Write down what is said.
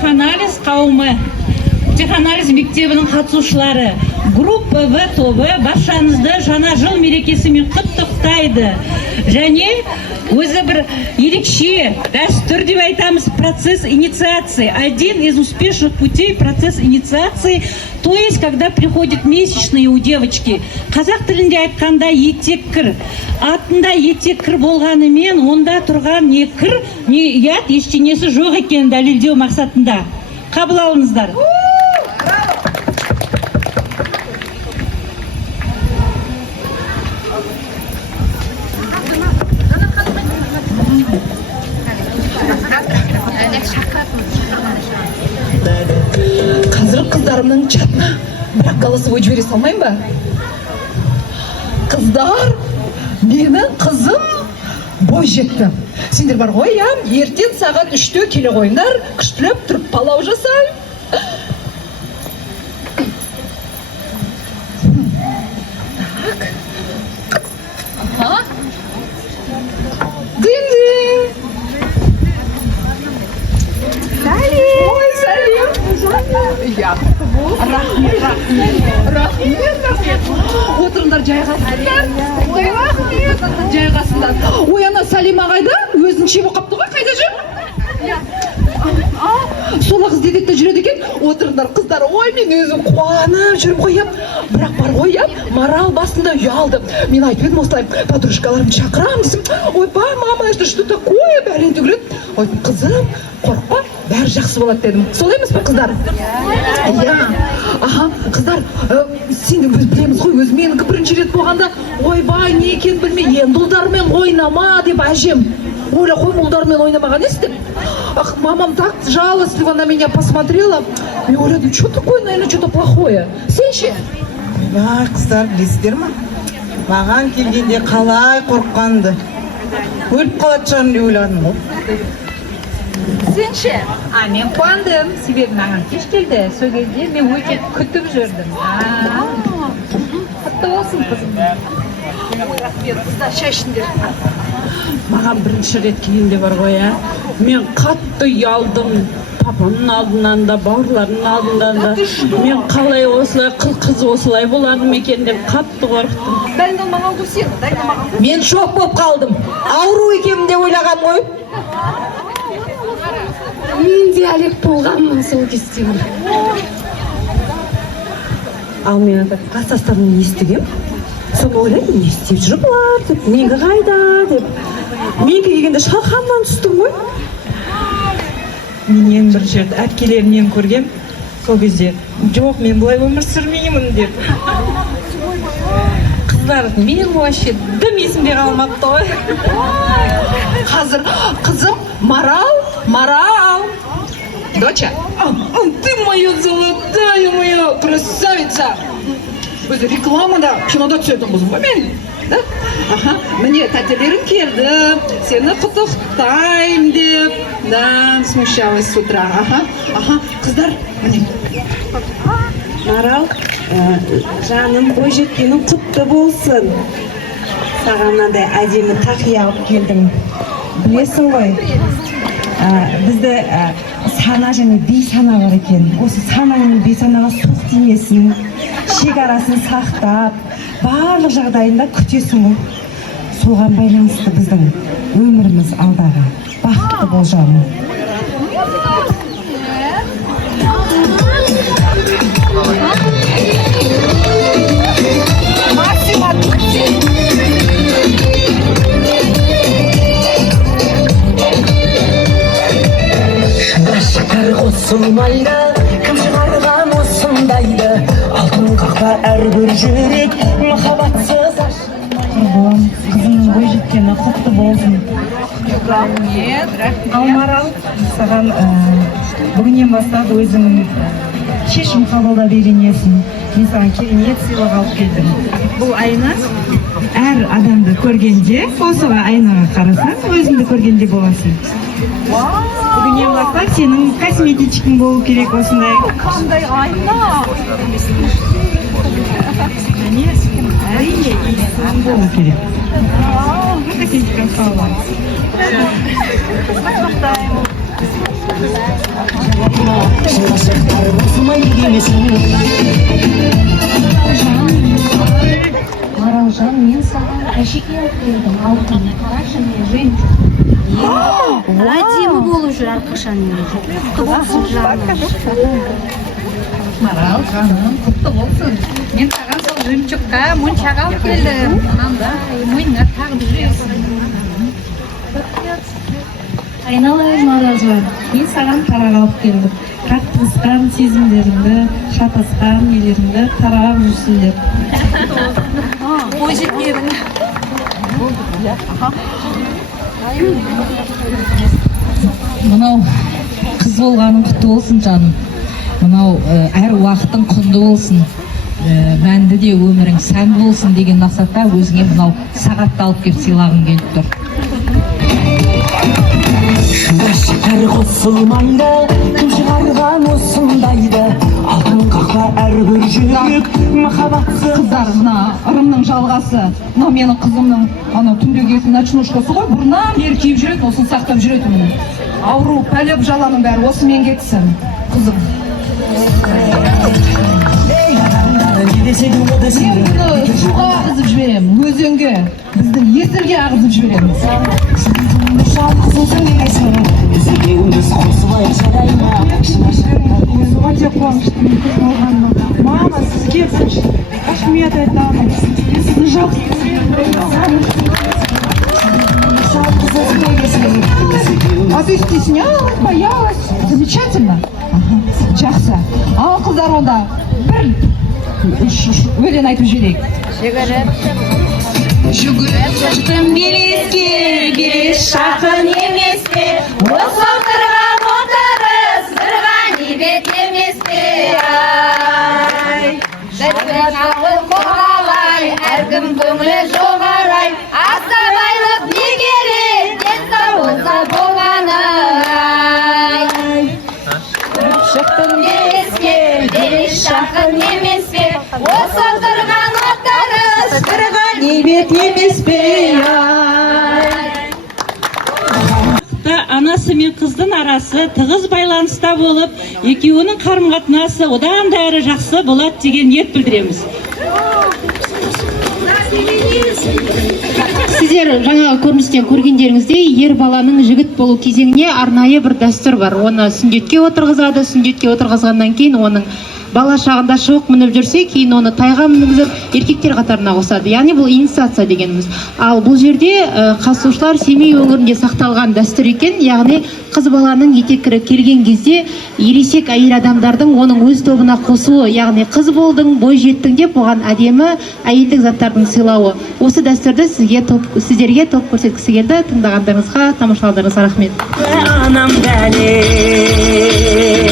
психоанализ қауымы, психоанализ мектебінің қатысушылары, группа В тобы баршаңызды жаңа жыл мерекесімен құттықтайды. Және өзі бір ерекше дәстүр деп айтамыз, процесс инициации. Один из успешных путей процесс инициации, то есть когда приходят месячные у девочки. Қазақ тілінде айтқанда етеккір. Атында етеккір болғанымен, онда тұрған не кір, не ұят ештеңесі жоқ екенін дәлелдеу мақсатында. Қабыл алыңыздар. Қазір қыздарымның чатына бірақ голосовой жібере салмайын ба? Қыздар, менің қызым бой жетті. Сендер бар ғой, ертең сағат 3-те келе қойыңдар, күштілеп тұрып палау жасай. Так. Дин-дин. Сәлем. Ой, сәлем. Рахмет. Отырыңдар, жайғасыңдар. Ой, рахмет. Жайғасыңдар. Ой, ана Сәлима қайда? Өзінше болып қапты ғой, қайда жүр? Сола қыз дедекте жүреді екен. Отырыңдар, қыздар. Ой, мен өзім қуанып жүріп қоям. Бірақ бар ғой, Марал басында ұялды. Мен айтып едім осылай, подружкаларымды шақырамын десем. Ой, ба, мама, это что такое? Бәрін түгіледі. Ой, қызым, қорықпа, бәрі жақсы болады дедім. Солай емес пе, қыздар? Иә. Аха, қыздар, сен білеміз ғой, өзі менікі бірінші рет болғанда, ойбай, не екенін білмей, енді ұлдармен ойнама деп әжем. Ойла қой, ұлдармен ойнамаған естіп. Ах, мамам так жалостливо на меня посмотрела. Мен ойладым, что такое, наверное, что-то плохое. Сен ше? Ойбай, қыздар, білесіздер ма? Маған келгенде қалай қорыққанды. Өліп қалады шығармын деп ойладым ғой. Сен ше? Мен қуандым. Себебі маған кеш келді. Сол кезде мен өте күтіп жүрдім. Құтты болсын, қызым. Ой, рахмет, қыздар, шай ішіңдер. Маған бірінші рет келгенде бар ғой, мен қатты ұялдым. Папамның алдынан да, бауырларының алдынан да. Мен қалай осылай, қыз осылай болады екен деп қатты қорықтым. Дайындалмаған ғой сен, дайындалмаған. Мен шок болып қалдым. Ауру екенмін деп ойлағам ғой. Мен де әлек болғанмын сол кезде. Ал мен класстастарымнан естігем. Соны ойлаймын, не істеп жүр бұлар деп, менгі қайда деп. Мен келгенде шалқамнан түстім ғой. Мен ең бірінші рет әпкелерімнен көргем, сол кезде, жоқ, мен бұлай өмір сүрмеймін деп. Қыздар, мен вообще дым есімде қалмапты ғой. Қазір қызым Марал. Доча, ты моя золотая, моя красавица. Өзі рекламада, кинода түсетіңбіз ғой мен. Аха, міне тәтелерің келді, сені құттықтайым деп. Да, смущалась с утра. Аха, қыздар, міне. Марал, жаным, бой жеткенің құтты болсын. Саған мынандай әдемі тақия алып келдім. Білесің ғой, бізді сана және бейсана бар екен. Осы сана және бейсанаға соқ тимесін, шекарасын сақтап, барлық жағдайында күтесің ғой. Соған байланысты біздің өміріміз алдағы бақытты болжамы. Шықар қосылмайды, кім шығарған осындайды, алтын қақпа әрбір жүрек, махаббатсыз Құрбым, қызымның бой жеткені құтты болсын. Ал Марал, саған бүгіннен бастап өзің шешім қабылдап үйренесің. Мен саған керемет сыйлық алып келдім. Бұл айна әр адамды көргенде, осы айнаға қарасаң, өзіңді көргенде боласың. Бүгіннен бастап сенің косметичкің болу керек осындай. Қандай айна? Әрине, иісің болу керек. Косметикаң сау. шынашақтар осылмай демесін. Маралжан, мен саған әшекей алып келдім, алтын. Қарашы, мен жемчуг. Әдемі болып жүр әрқашан мен. Құтты болсын жаным. Марал, жаным, құтты болсын. Мен саған сол жемчугқа моншақ алып келдім. Мынандай мойныңа тағып жүресің. Айналайын Маралжан, мен саған тарақ алып келдім. Қақтығысқан сезімдеріңді, шатасқан нелеріңді тарағап жүрсін деп. Бойжеткенің. Мынау қыз болғаның құтты болсын жаным. Мынау әр уақытың құнды болсын. Мәнді де өмірің сәнді болсын деген мақсатта өзіңе мынау сағатты алып келіп сыйлағым келіп тұр. Шынашақтар қосылмайды, кім шығарған осындайды, алтын қақпа әрбір жүрек махаббатсыз. Қыздар, мына ырымның жалғасы. Мына менің қызымның ана түнде киетін ночнушкасы ғой, бұрыннан бері киіп жүретін, осын сақтап жүретін. Ауру, пәлеп жаланың бәрі осымен кетсін. Қызым. Мен бұны суға ағызып жіберемін, өзенге, біздің есілге ағызып жібереміз. Üzülüğümüz қосылайық жадайма. Өте қуаныштымын қыз болғаныма. Мама, сізге рахмет айтамын. Мен сізді жақсы А ты стеснялась, боялась? Замечательно. Жақсы. Ал қыздар онда бір өлең айтып жіберейік. Жүгіріп шықтым белеске, белес жақын емес пе? Осы отырған отырыс бір ғанибет емес пе? Шіркін ақыл қоғалай, әркім көңілі жоғарай, аса байлық не керек, денсау болса болғаны-ай. Шықтым белеске, белес жақын емес пе? Осы отырған отырыс бір ғанибет емес пе? Анасы мен қыздың арасы тығыз байланыста болып, екеуінің қарым-қатынасы одан да әрі жақсы болады деген ниет білдіреміз. Сіздер жаңағы көріністен көргендеріңіздей ер баланың жігіт болу кезеңіне арнайы бір дәстүр бар. Оны сүндетке отырғызады, сүндетке отырғызғаннан кейін оның бала шағында шоқ мініп жүрсе, кейін оны тайға мінгізіп еркектер қатарына қосады. Яғни бұл инициация дегеніміз. Ал бұл жерде қатысушылар Семей өңірінде сақталған дәстүр екен. Яғни қыз баланың етеккірі келген кезде ересек әйел адамдардың оның өз тобына қосуы, яғни қыз болдың, бой жеттің деп оған әдемі әйелдік заттардың сыйлауы. Осы дәстүрді сіздерге топ көрсеткісі келді. Тыңдағандарыңызға, тамашалағандарыңызға рахмет.